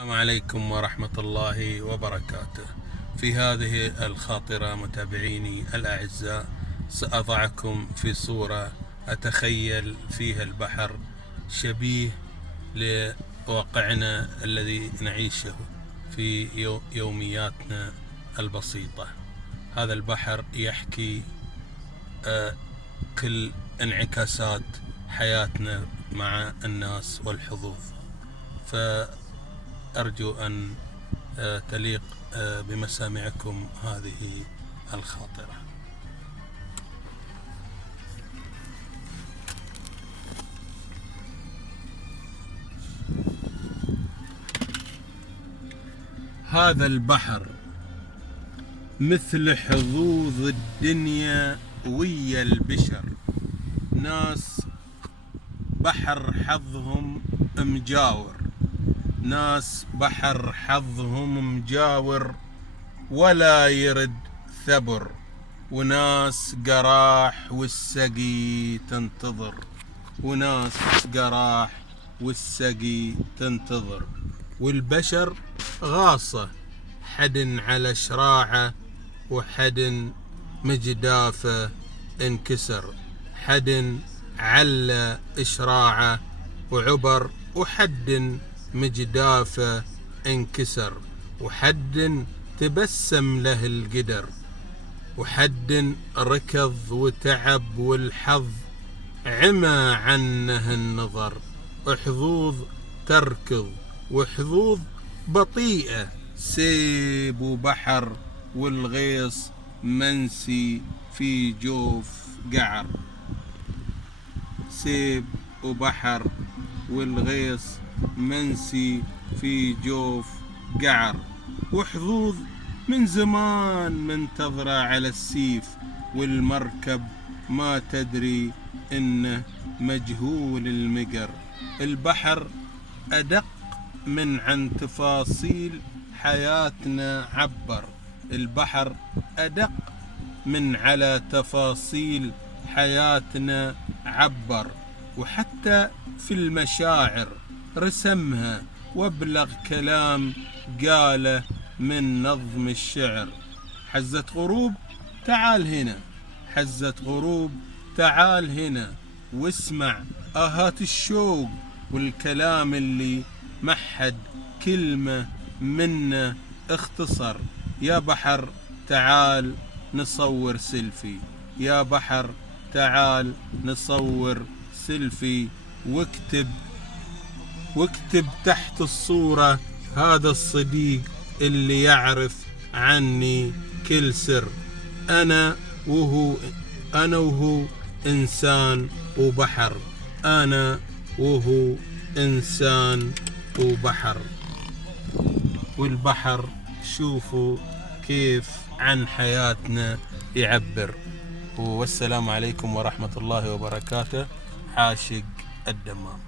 السلام عليكم ورحمة الله وبركاته. في هذه الخاطرة متابعيني الأعزاء سأضعكم في صورة أتخيل فيها البحر شبيه لواقعنا الذي نعيشه في يومياتنا البسيطة. هذا البحر يحكي كل انعكاسات حياتنا مع الناس والحظوظ، فأرجو أن تليق بمسامعكم هذه الخاطرة. هذا البحر مثل حظوظ الدنيا ويا البشر، ناس بحر حظهم مجاور، ناس بحر حظهم مجاور ولا يرد ثبر، وناس قراح والسقي تنتظر، وناس قراح والسقي تنتظر. والبشر غاصة، حد على شراعه وحد مجدافه انكسر، حد على إشراعه وعبر، وحد مجدافه انكسر، وحد تبسم له القدر، وحد ركض وتعب والحظ عمى عنه النظر. حظوظ تركض وحظوظ بطيئة، سيب وبحر والغيص منسي في جوف قعر، سيب وبحر والغيص منسي في جوف قعر. وحظوظ من زمان منتظرة على السيف، والمركب ما تدري إنه مجهول المقر. البحر أدق من عن تفاصيل حياتنا عبر، البحر أدق من على تفاصيل حياتنا عبر، وحتى في المشاعر رسمها وابلغ كلام قاله من نظم الشعر. حزة غروب تعال هنا، حزة غروب تعال هنا، واسمع آهات الشوق والكلام اللي محد كلمة منه اختصر. يا بحر تعال نصور سيلفي، يا بحر تعال نصور سيلفي، واكتب تحت الصورة هذا الصديق اللي يعرف عني كل سر. أنا وهو إنسان وبحر، أنا وهو إنسان وبحر. والبحر شوفوا كيف عن حياتنا يعبر. والسلام عليكم ورحمة الله وبركاته. عاشق، الدمام.